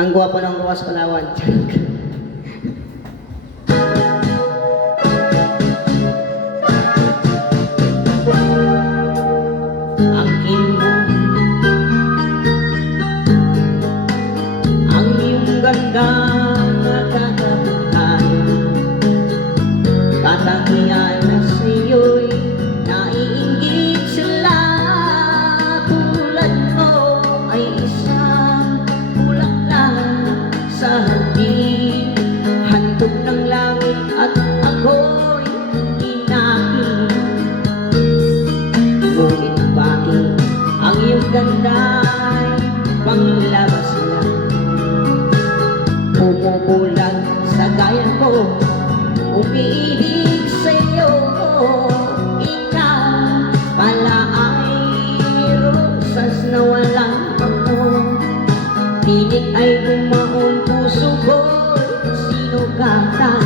Ang gwapo ng Roas Palawan. Ang imo, ang iyong ganda nakakabuhan, katangian na sa'yo'y naiinggit sila. Tulad mo ay isang bulaklak sa hardin, handog ng langit at ako'y inakit. Ngunit bakit ang iyong ganda'y panglabas lang, bumubulag sa gaya ko, umiibig sa'yo. Ikaw pala ay rosas na walang bango, tinig ay bumaon, puso ko'y sinugatan.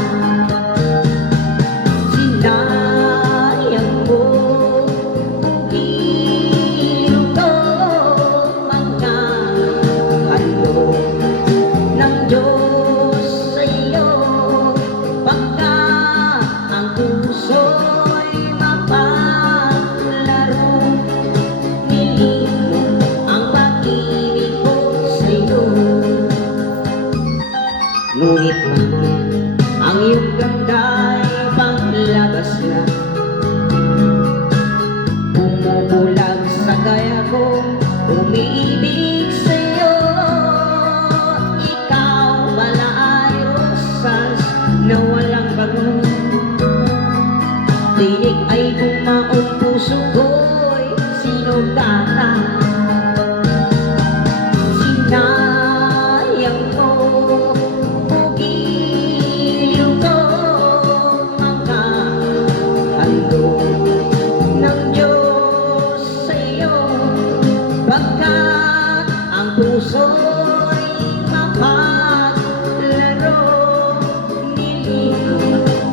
Sinayang mo iliw ko, mga handog ng Diyos sa'yo. Pagka ang puso'y mapaglaro, nilig mo ang pag-ibig ko sa'yo. Ngunit bakit ang iyong ganda'y panglabas na, bumubulag sa gaya ko, umiibig sa'yo. Ikaw pala ay rosas na walang bago, tinig ay bumaong, puso ko'y sinugatan. Sinayang mo iliw ko, mga handog ng Diyos sa'yo. Pagkat ang puso'y mapaglaro, nilig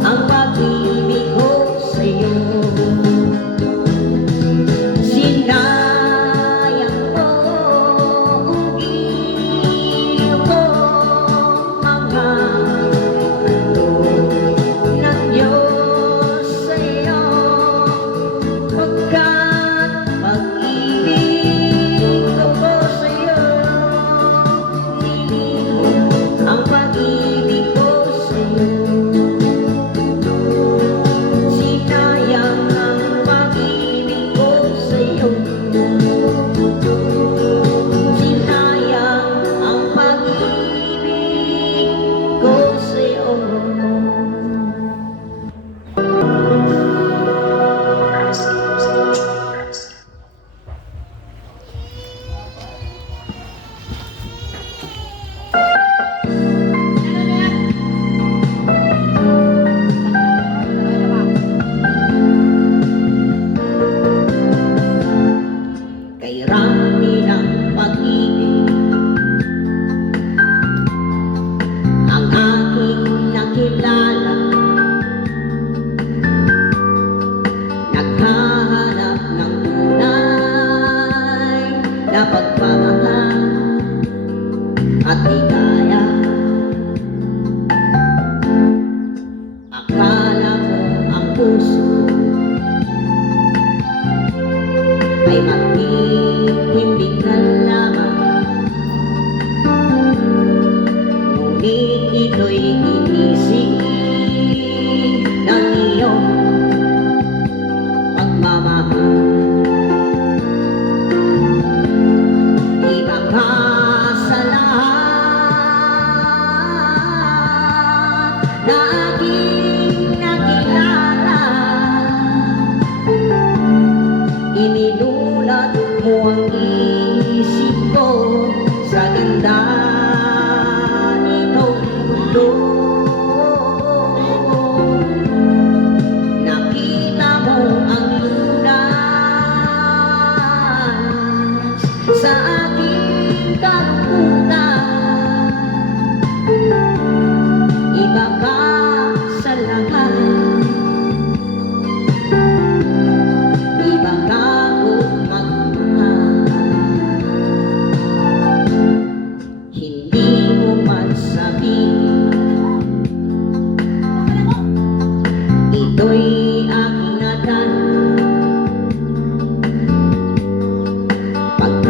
ang pag-ibig ko sa'yo.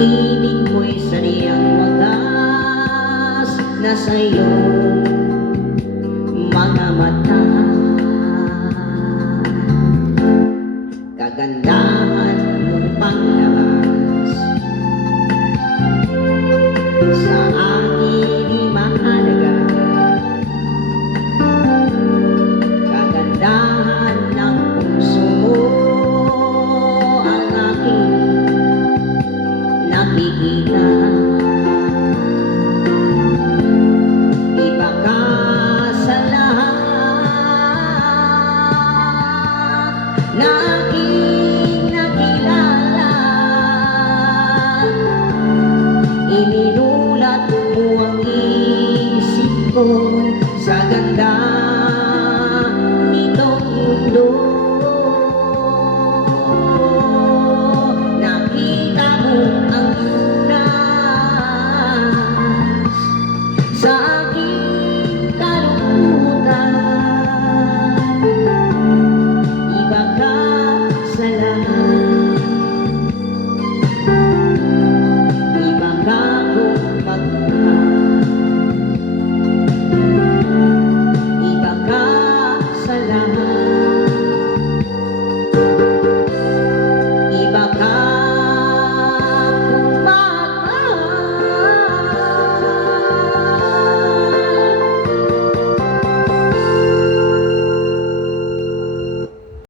ibig mo'y sadyang wagas na sa'yong mga mata. Kagandahan mong panglabas sa akin di mahalaga. Kagandahan ng puso mo ang aking nakikita.